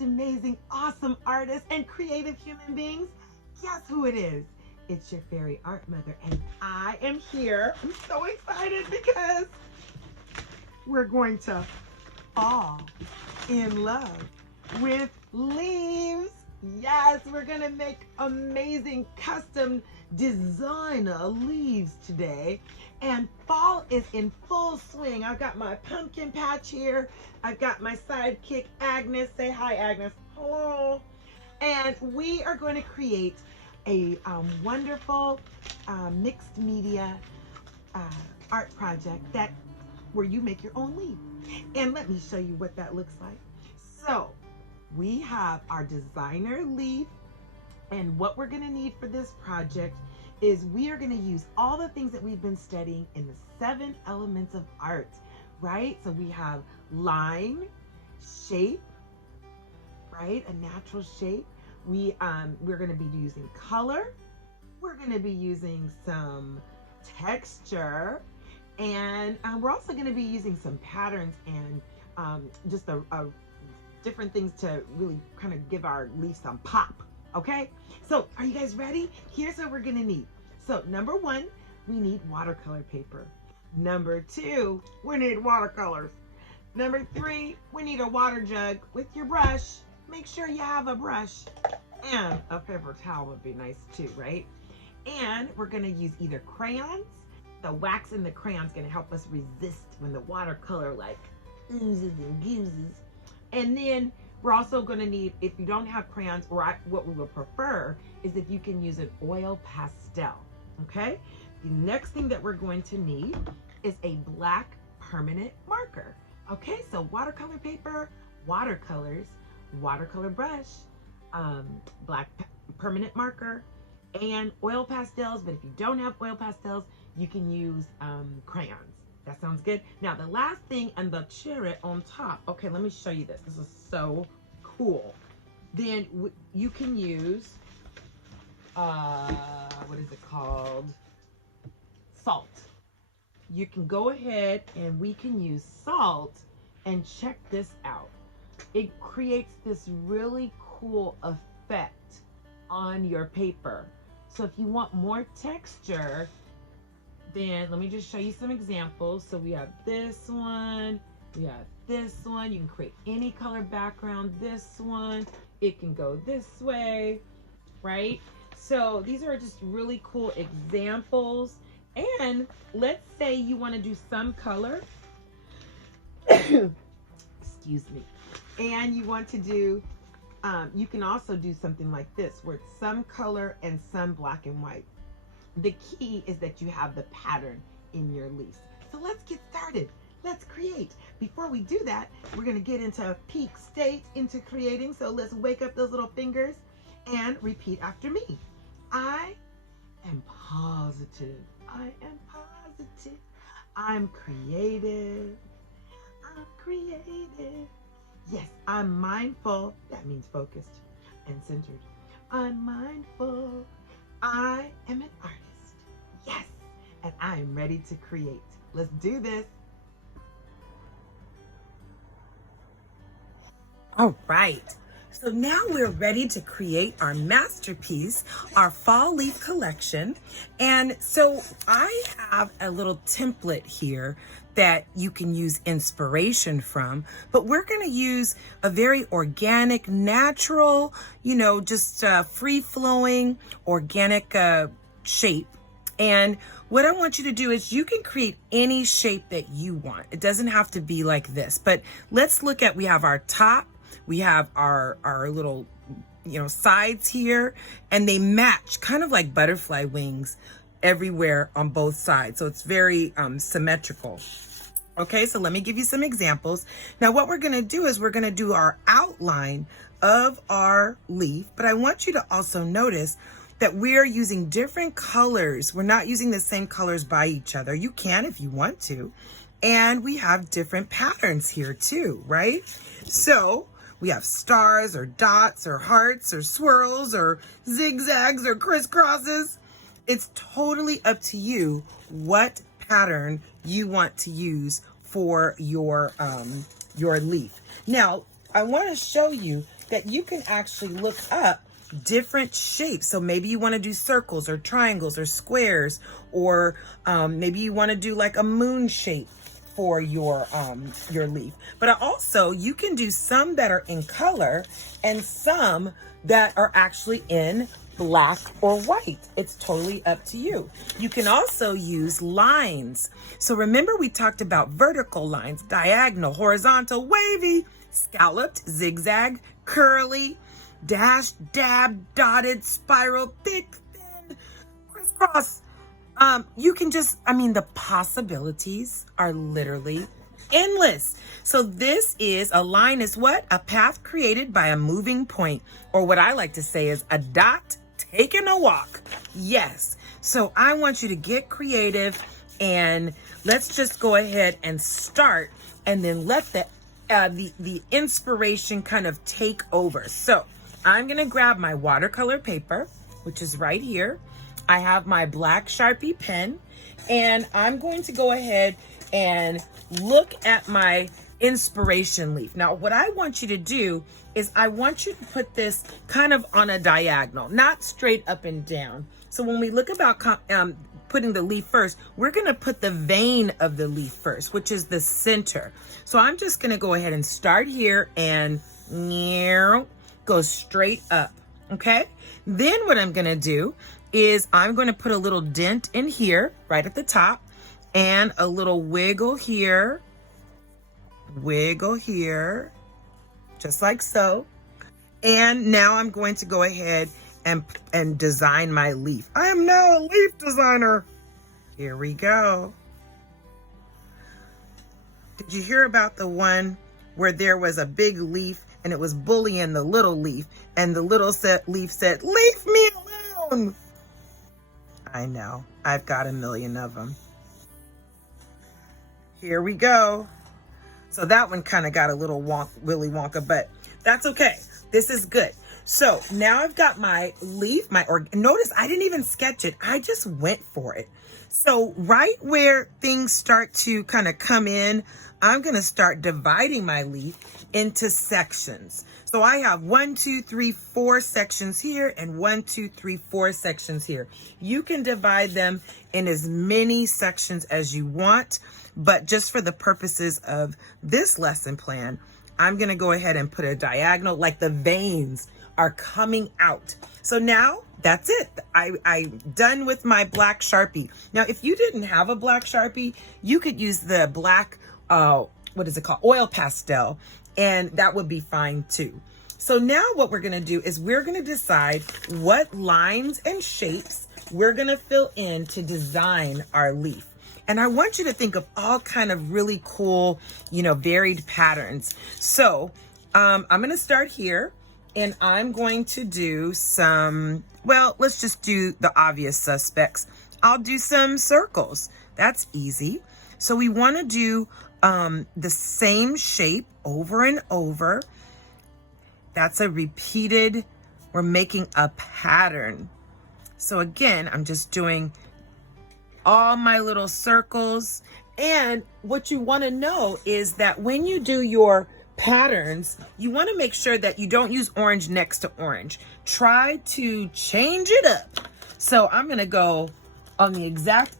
most amazing, awesome artists and creative human beings? Guess who it is? It's your fairy art mother, and I am here. I'm so excited because we're going to fall in love with leaves. Yes, we're gonna make amazing custom designer leaves today. And fall is in full swing. I've got my pumpkin patch here. I've got my sidekick, Agnes. Say hi, Agnes. Hello. And we are going to create a wonderful mixed media art project where you make your own leaf. And let me show you what that looks like. So we have our designer leaf, and what we're going to need for this project is we are going to use all the things that we've been studying in the 7 elements of art, right? So we have line, shape, right? A natural shape. We're going to be using color. We're going to be using some texture, and we're also going to be using some patterns and just a different things to really kind of give our leaf some pop. Okay, so are you guys ready? Here's what we're gonna need. So number 1, we need watercolor paper. Number 2, we need watercolors. Number 3, we need a water jug with your brush. Make sure you have a brush, and a paper towel would be nice too, right? And we're gonna use either crayons. The wax in the crayon's gonna help us resist when the watercolor like oozes and goozes. And then we're also going to need, if you don't have crayons, or what we would prefer is if you can use an oil pastel, okay? The next thing that we're going to need is a black permanent marker, okay? So watercolor paper, watercolors, watercolor brush, black permanent marker, and oil pastels. But if you don't have oil pastels, you can use crayons. That sounds good. Now the last thing, and the cherry on top. Okay, let me show you this. This is so cool. Then you can use, what is it called? Salt. You can go ahead and we can use salt, and check this out. It creates this really cool effect on your paper. So if you want more texture, then let me just show you some examples. So we have this one, we have this one. You can create any color background. This one, it can go this way, right? So these are just really cool examples. And let's say you want to do some color, excuse me, and you want to do, you can also do something like this where it's some color and some black and white. The key is that you have the pattern in your leaves. So let's get started. Let's create. Before we do that, we're going to get into peak state into creating. So let's wake up those little fingers and repeat after me. I am positive. I am positive. I'm creative. I'm creative. Yes, I'm mindful. That means focused and centered. I'm mindful. I am an artist. Yes, and I am ready to create. Let's do this. All right, so now we're ready to create our masterpiece, our fall leaf collection. And so I have a little template here that you can use inspiration from, but we're going to use a very organic, natural, just free-flowing, organic shape. And what I want you to do is you can create any shape that you want. It doesn't have to be like this, but let's look at, we have our top, we have our little, sides here, and they match kind of like butterfly wings everywhere on both sides. So it's very symmetrical. Okay, so let me give you some examples. Now what we're gonna do is we're gonna do our outline of our leaf, but I want you to also notice that we're using different colors. We're not using the same colors by each other. You can if you want to. And we have different patterns here too, right? So we have stars or dots or hearts or swirls or zigzags or crisscrosses. It's totally up to you what pattern you want to use for your leaf. Now, I want to show you, that you can actually look up different shapes. So maybe you want to do circles or triangles or squares, or maybe you want to do like a moon shape for your leaf. But also you can do some that are in color and some that are actually in black or white. It's totally up to you. You can also use lines. So remember we talked about vertical lines, diagonal, horizontal, wavy, scalloped, zigzag, curly, dash, dab, dotted, spiral, thick, thin, crisscross. You can just, the possibilities are literally endless. So this is, a line is what? A path created by a moving point, or what I like to say is a dot taking a walk. Yes. So I want you to get creative, and let's just go ahead and start, and then let the inspiration kind of take over. So I'm going to grab my watercolor paper, which is right here. I have my black Sharpie pen, and I'm going to go ahead and look at my inspiration leaf. Now, what I want you to do is I want you to put this kind of on a diagonal, not straight up and down. So when we look about putting the leaf first, we're going to put the vein of the leaf first, which is the center. So I'm just going to go ahead and start here and go straight up. Okay. Then what I'm going to do is I'm going to put a little dent in here right at the top, and a little wiggle here, just like so. And now I'm going to go ahead and design my leaf. I am now a leaf designer. Here we go. Did you hear about the one where there was a big leaf and it was bullying the little leaf, and the little leaf said, "Leave me alone"? I know, I've got a million of them. Here we go. So that one kind of got a little Willy Wonka, but that's okay. This is good. So now I've got my leaf, notice I didn't even sketch it. I just went for it. So right where things start to kind of come in, I'm going to start dividing my leaf into sections. So I have 1, 2, 3, 4 sections here, and 1, 2, 3, 4 sections here. You can divide them in as many sections as you want, but just for the purposes of this lesson plan, I'm going to go ahead and put a diagonal, like the veins are coming out. So now that's it. I'm done with my black Sharpie. Now, if you didn't have a black Sharpie, you could use the black, what is it called? Oil pastel, and that would be fine too. So now what we're going to do is we're going to decide what lines and shapes we're going to fill in to design our leaf. And I want you to think of all kind of really cool, varied patterns. So I'm going to start here, and I'm going to do some, well, let's just do the obvious suspects. I'll do some circles. That's easy. So we want to do the same shape over and over. That's a repeated, we're making a pattern. So again, I'm just doing all my little circles. And what you want to know is that when you do your patterns, you want to make sure that you don't use orange next to orange. Try to change it up. So I'm going to go on the exact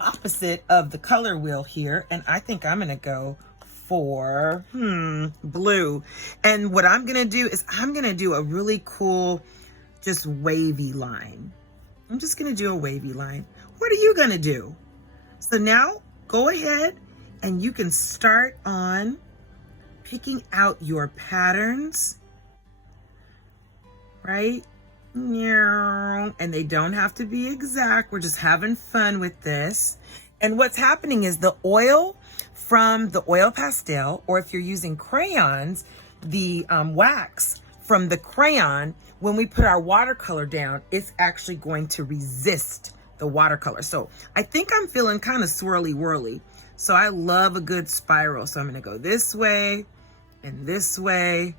opposite of the color wheel here, and I think I'm going to go for blue. And what I'm going to do is I'm going to do a really cool, just wavy line. I'm just going to do a wavy line. What are you going to do? So now go ahead and you can start on picking out your patterns, right? And they don't have to be exact. We're just having fun with this. And what's happening is the oil from the oil pastel, or if you're using crayons, the wax from the crayon, when we put our watercolor down, it's actually going to resist the watercolor. So I think I'm feeling kind of swirly whirly. So I love a good spiral. So I'm going to go this way and this way.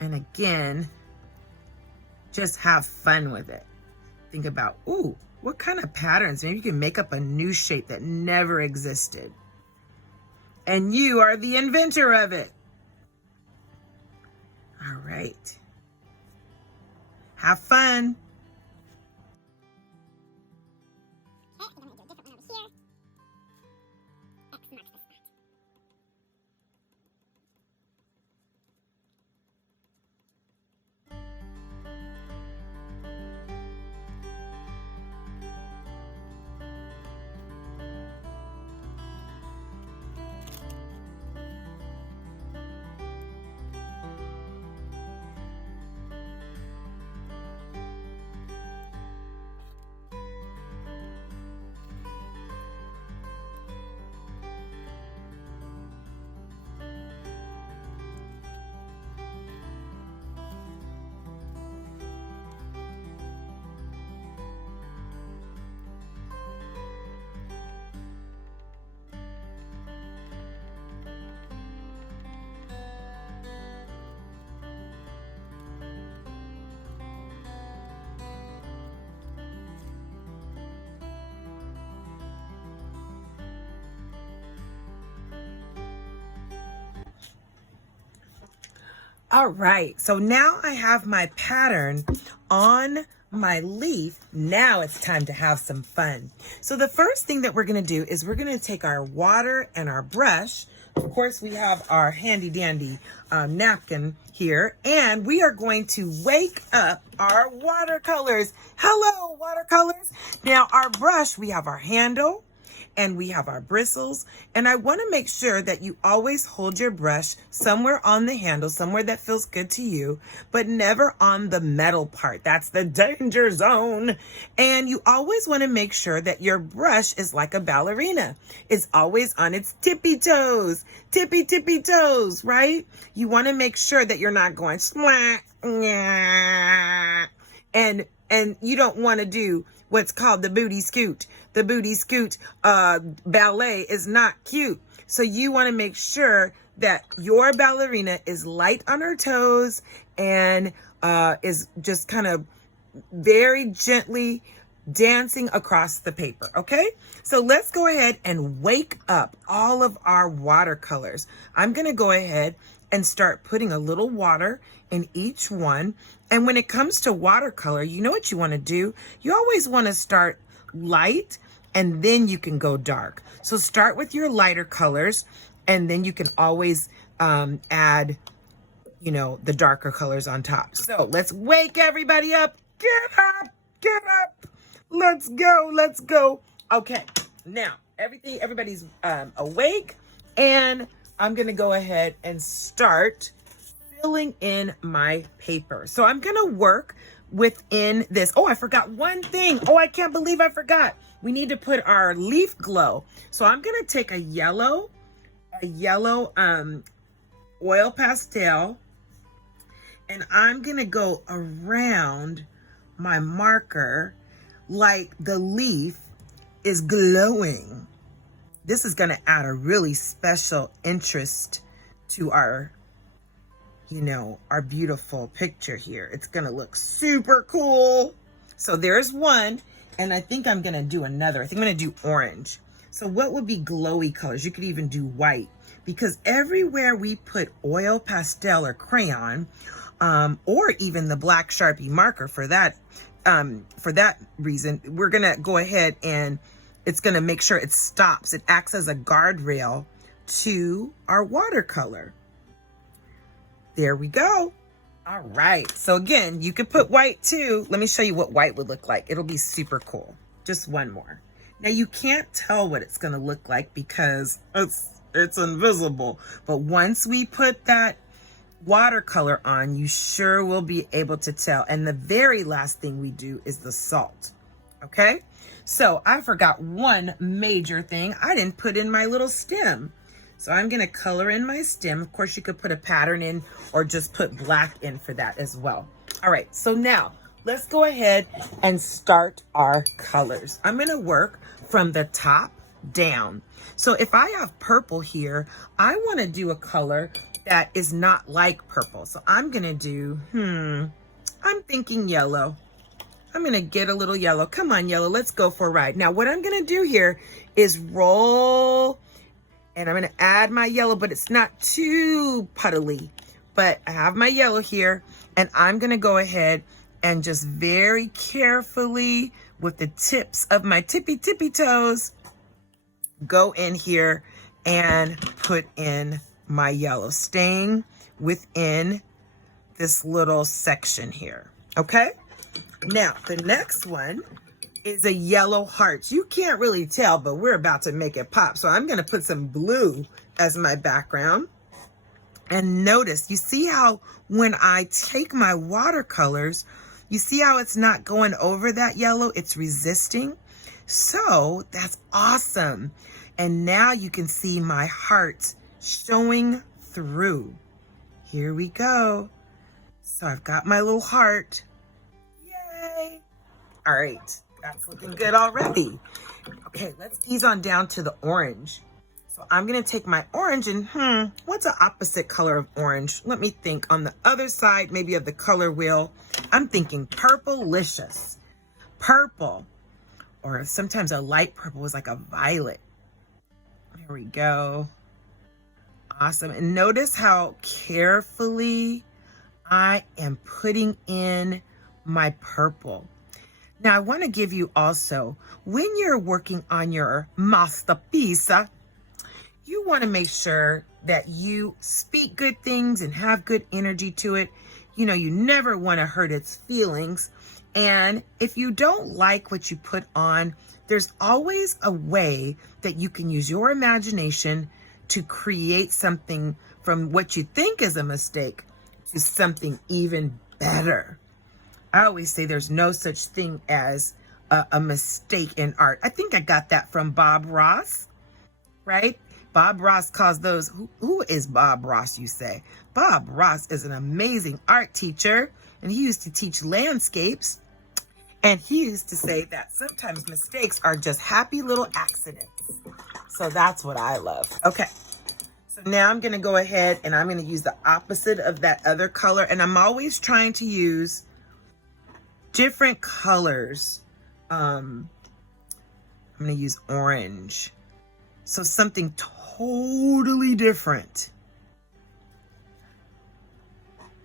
And again, just have fun with it. Think about, ooh, what kind of patterns? Maybe you can make up a new shape that never existed. and you are the inventor of it. All right. Have fun. All right, so now I have my pattern on my leaf. Now it's time to have some fun. So the first thing that we're gonna do is we're gonna take our water and our brush. Of course, we have our handy dandy napkin here, and we are going to wake up our watercolors. Hello, watercolors. Now our brush, we have our handle, and we have our bristles, and I want to make sure that you always hold your brush somewhere on the handle, somewhere that feels good to you, but never on the metal part. That's the danger zone. And you always want to make sure that your brush is like a ballerina. It's always on its tippy toes, tippy toes, right? You want to make sure that you're not going splat, and you don't want to do what's called the booty scoot. The booty scoot ballet is not cute. So you want to make sure that your ballerina is light on her toes and is just kind of very gently dancing across the paper, okay? So let's go ahead and wake up all of our watercolors. I'm going to go ahead and start putting a little water in each one. And when it comes to watercolor, you know what you want to do? You always want to start light and then you can go dark. So start with your lighter colors and then you can always add, you know, the darker colors on top. So let's wake everybody up. Get up, get up. Let's go, let's go. Okay, now everybody's awake, and I'm gonna go ahead and start filling in my paper. So I'm gonna work within this. Oh, I forgot one thing. Oh, I can't believe I forgot. We need to put our leaf glow. So I'm gonna take a yellow oil pastel, and I'm gonna go around my marker like the leaf is glowing. This is gonna add a really special interest to our, you know, our beautiful picture here. It's gonna look super cool. So there's one, and I think I'm gonna do another. I think I'm gonna do orange. So what would be glowy colors? You could even do white, because everywhere we put oil pastel or crayon, or even the black Sharpie marker for that reason, we're gonna go ahead and it's gonna make sure it stops. It acts as a guardrail to our watercolor. There we go. All right, so again, you could put white too. Let me show you what white would look like. It'll be super cool. Just one more. Now you can't tell what it's gonna look like because it's invisible. But once we put that watercolor on, you sure will be able to tell. And the very last thing we do is the salt, okay? So I forgot one major thing. I didn't put in my little stem. So I'm gonna color in my stem. Of course, you could put a pattern in or just put black in for that as well. All right, so now let's go ahead and start our colors. I'm gonna work from the top down. So if I have purple here, I wanna do a color that is not like purple. So I'm gonna do, I'm thinking yellow. I'm gonna get a little yellow. Come on, yellow, let's go for a ride. Now what I'm gonna do here is roll And I'm going to add my yellow, but it's not too puddly. But I have my yellow here, and I'm going to go ahead and just very carefully with the tips of my tippy toes, go in here and put in my yellow, staying within this little section here. Okay? Now, the next one is a yellow heart. You can't really tell, but we're about to make it pop. So I'm going to put some blue as my background. And notice, you see how when I take my watercolors, you see how it's not going over that yellow? It's resisting. So that's awesome. And now you can see my heart showing through. Here we go. So I've got my little heart. Yay. All right. That's looking good already. Okay, let's ease on down to the orange. So I'm going to take my orange and, what's the opposite color of orange? Let me think. On the other side, maybe of the color wheel, I'm thinking purple-licious. Purple. Or sometimes a light purple is like a violet. There we go. Awesome. And notice how carefully I am putting in my purple. Now, I want to give you also, when you're working on your masterpiece, you want to make sure that you speak good things and have good energy to it. You know, you never want to hurt its feelings. And if you don't like what you put on, there's always a way that you can use your imagination to create something from what you think is a mistake to something even better. I always say there's no such thing as a mistake in art. I think I got that from Bob Ross, right? Bob Ross calls those, who is Bob Ross, you say? Bob Ross is an amazing art teacher, and he used to teach landscapes. And he used to say that sometimes mistakes are just happy little accidents. So that's what I love. Okay. So now I'm going to go ahead and I'm going to use the opposite of that other color. And I'm always trying to use different colors. I'm going to use orange. So something totally different,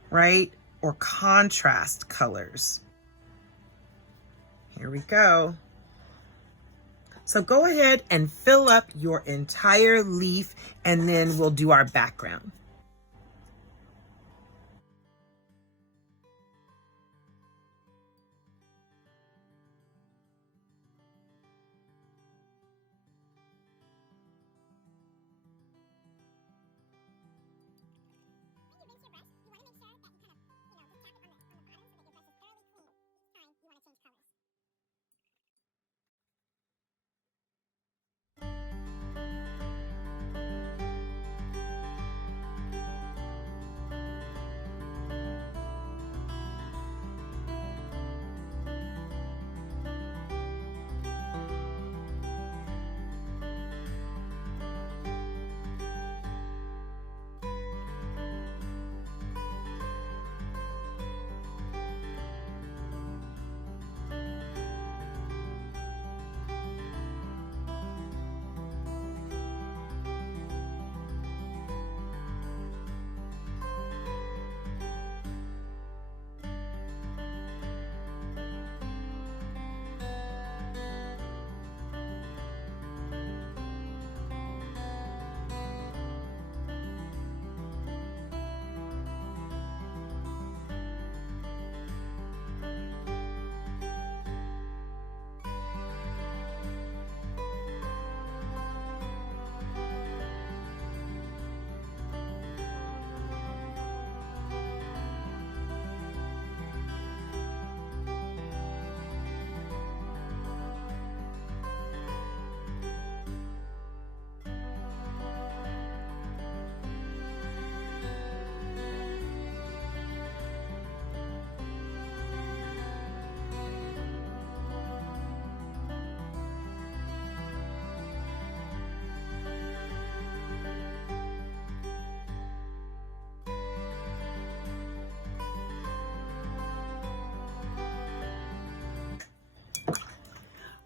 right? Or contrast colors. Here we go. So go ahead and fill up your entire leaf, and then we'll do our background.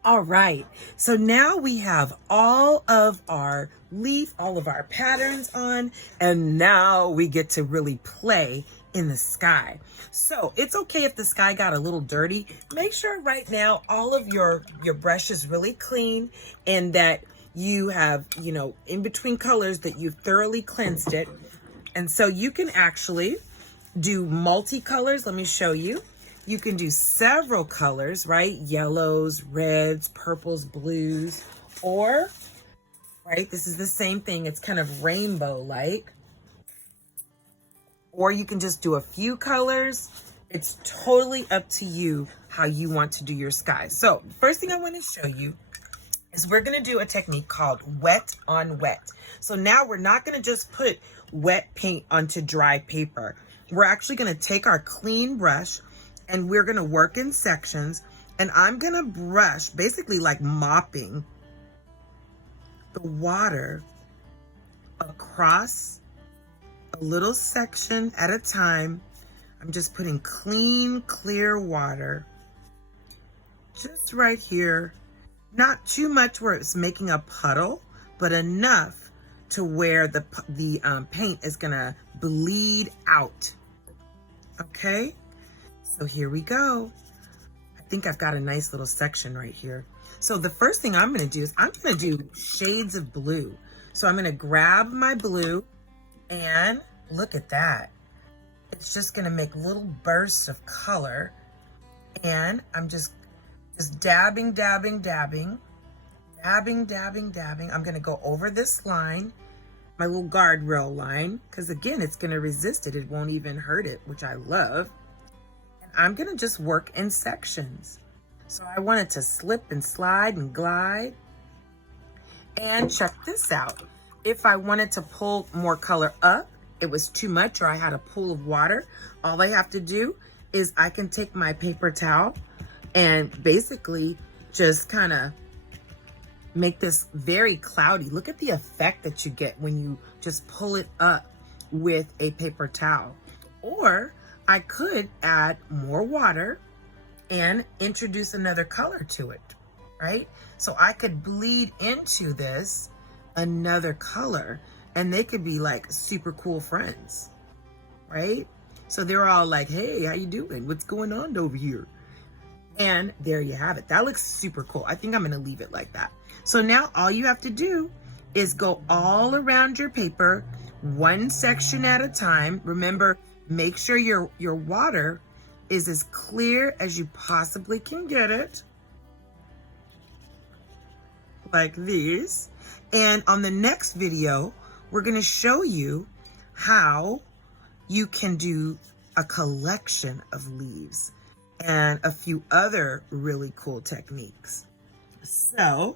All right, so now we have all of our leaf, all of our patterns on, and now we get to really play in the sky. So it's okay if the sky got a little dirty. Make sure right now all of your brush is really clean and that you have, you know, in between colors that you've thoroughly cleansed it. And so you can actually do multicolors. Let me show you. You can do several colors, right? Yellows, reds, purples, blues, or, right, this is the same thing. It's kind of rainbow-like. Or you can just do a few colors. It's totally up to you how you want to do your sky. So first thing I want to show you is we're going to do a technique called wet on wet. So now we're not going to just put wet paint onto dry paper. We're actually going to take our clean brush and we're going to work in sections, and I'm going to brush, basically like mopping the water across a little section at a time. I'm just putting clean, clear water just right here. Not too much where it's making a puddle, but enough to where the paint is going to bleed out. Okay? So here we go. I think I've got a nice little section right here. So the first thing I'm going to do is I'm going to do shades of blue. So I'm going to grab my blue and look at that. It's just going to make little bursts of color. And I'm just dabbing, dabbing, dabbing, dabbing, dabbing, dabbing. I'm going to go over this line, my little guardrail line, because again, it's going to resist it. It won't even hurt it, which I love. I'm gonna just work in sections. So I want it to slip and slide and glide. And check this out. If I wanted to pull more color up, it was too much, or I had a pool of water, all I have to do is I can take my paper towel and basically just kind of make this very cloudy. Look at the effect that you get when you just pull it up with a paper towel. Or I could add more water and introduce another color to it, right? So I could bleed into this another color and they could be like super cool friends, right? So they're all like, hey, how you doing? What's going on over here? And there you have it. That looks super cool. I think I'm gonna leave it like that. So now all you have to do is go all around your paper, one section at a time. Remember, make sure your water is as clear as you possibly can get it, like this. And on the next video, we're going to show you how you can do a collection of leaves and a few other really cool techniques. So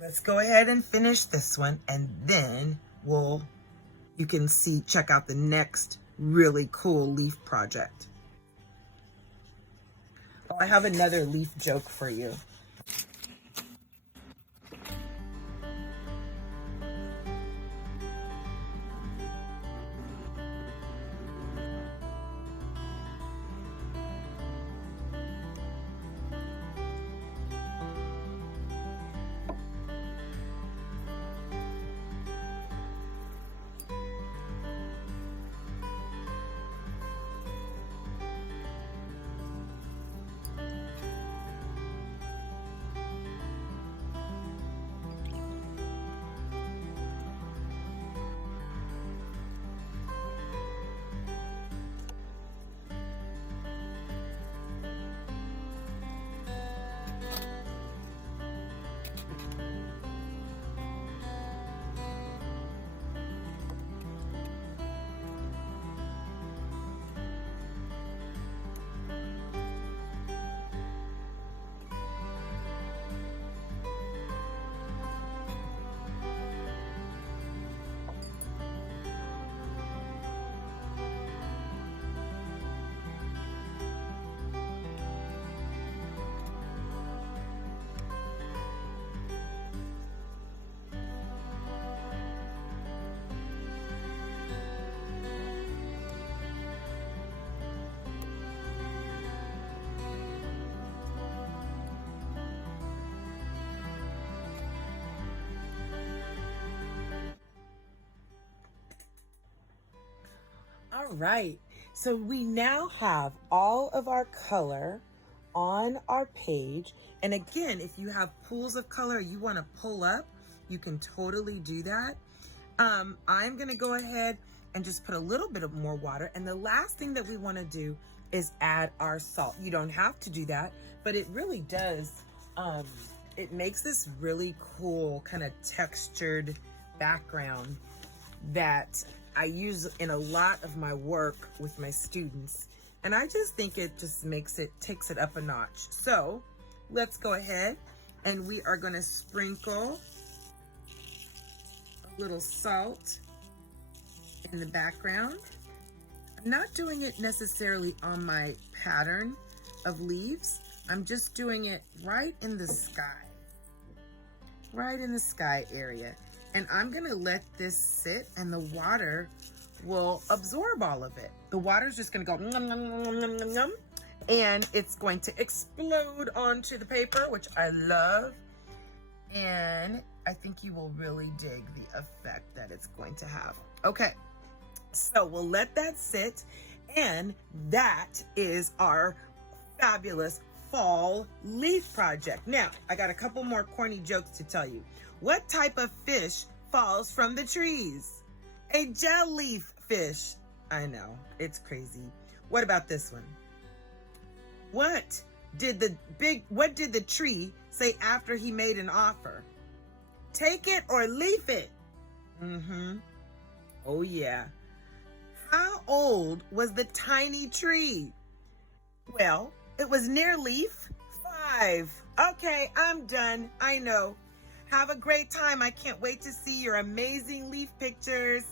let's go ahead and finish this one, and then you can check out the next really cool leaf project. Oh, I have another leaf joke for you. right, so we now have all of our color on our page. And again, if you have pools of color you want to pull up, you can totally do that. I'm gonna go ahead and just put a little bit of more water. And the last thing that we want to do is add our salt. You don't have to do that, but it really does. It makes this really cool kind of textured background that I use in a lot of my work with my students. And I just think it just takes it up a notch. So let's go ahead and we are going to sprinkle a little salt in the background. I'm not doing it necessarily on my pattern of leaves. I'm just doing it right in the sky area. And I'm gonna let this sit and the water will absorb all of it. The water's just gonna go nom, nom, nom, nom, nom, nom, and it's going to explode onto the paper, which I love. And I think you will really dig the effect that it's going to have. Okay, so we'll let that sit, and that is our fabulous fall leaf project. Now, I got a couple more corny jokes to tell you. What type of fish falls from the trees? A jellyfish fish. I know, it's crazy. What about this one? What did the tree say after he made an offer? Take it or leave it. Oh yeah. How old was the tiny tree? Well, it was near leaf 5. Okay, I'm done. I know. Have a great time. I can't wait to see your amazing leaf pictures.